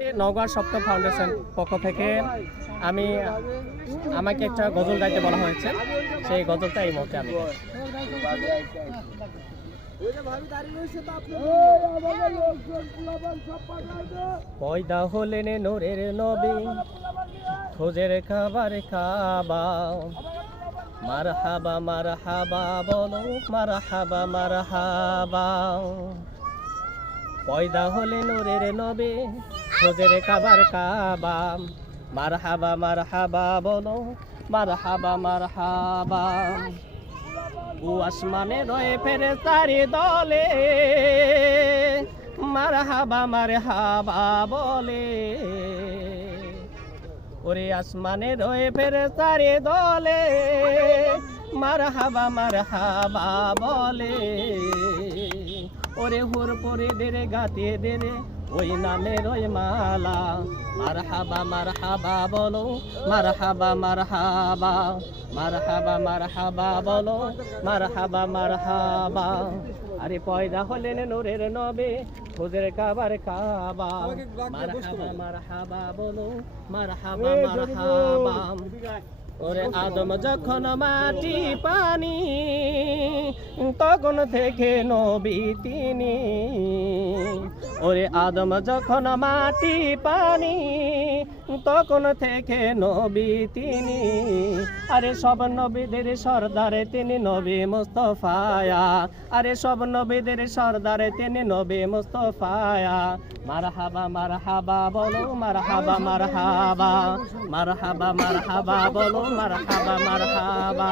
নওগাঁ সপ্ত ফাউন্ডেশন পক্ষ থেকে আমাকে একটা গজল গাইতে বলা হয়েছে। সেই গজলটা এই মুহূর্তে আমি পয়দা হলেন নূরের নবী, খোঁজের খাবার খাবা, মারহাবা মারহাবা বলো, মারহাবা মারহাবা। পয়দা হলে নূরের নবী, খোঁজের খাবার খাবা, মারহাবা মারহাবা বলো, মারহাবা মারহাবা। ও আসমানে রয়ে ফেরেশতারি দলে, মারহাবা মারহাবা বলে। ওরে আসমানে রয়ে ফেরেশতারি দলে, মারহাবা মারহাবা বলে। ওরে হুর পরে দেরে গাতে দেরে ওই নামের ওই মালা, মারহাবা মারহাবা বলো, মারহাবা মারহাবা, মারহাবা মারহাবা বলো, মারহাবা মারহাবা। আরে পয়দা হলেন নূরের নবী, খোঁজের খাবার খাবা, মারহাবা মারহাবা বলো, মারহাবা মারহাবা। ওরে আদম যখন মাটি পানি, তখন থেকে নবী তিনি। ওরে আদম যখন মাটি পানি, তখন থেকে নবী তিনি। আরে সব নবীদের সর্দারে তিনি নবী মুস্তফায়া, আরে সব নবীদের সর্দারে তিনি নবী মুস্তফায়া। মারহাবা মারহাবা বলো, মারহাবা মারহাবা, মারহাবা মারহাবা বলো, মারহাবা মারহাবা।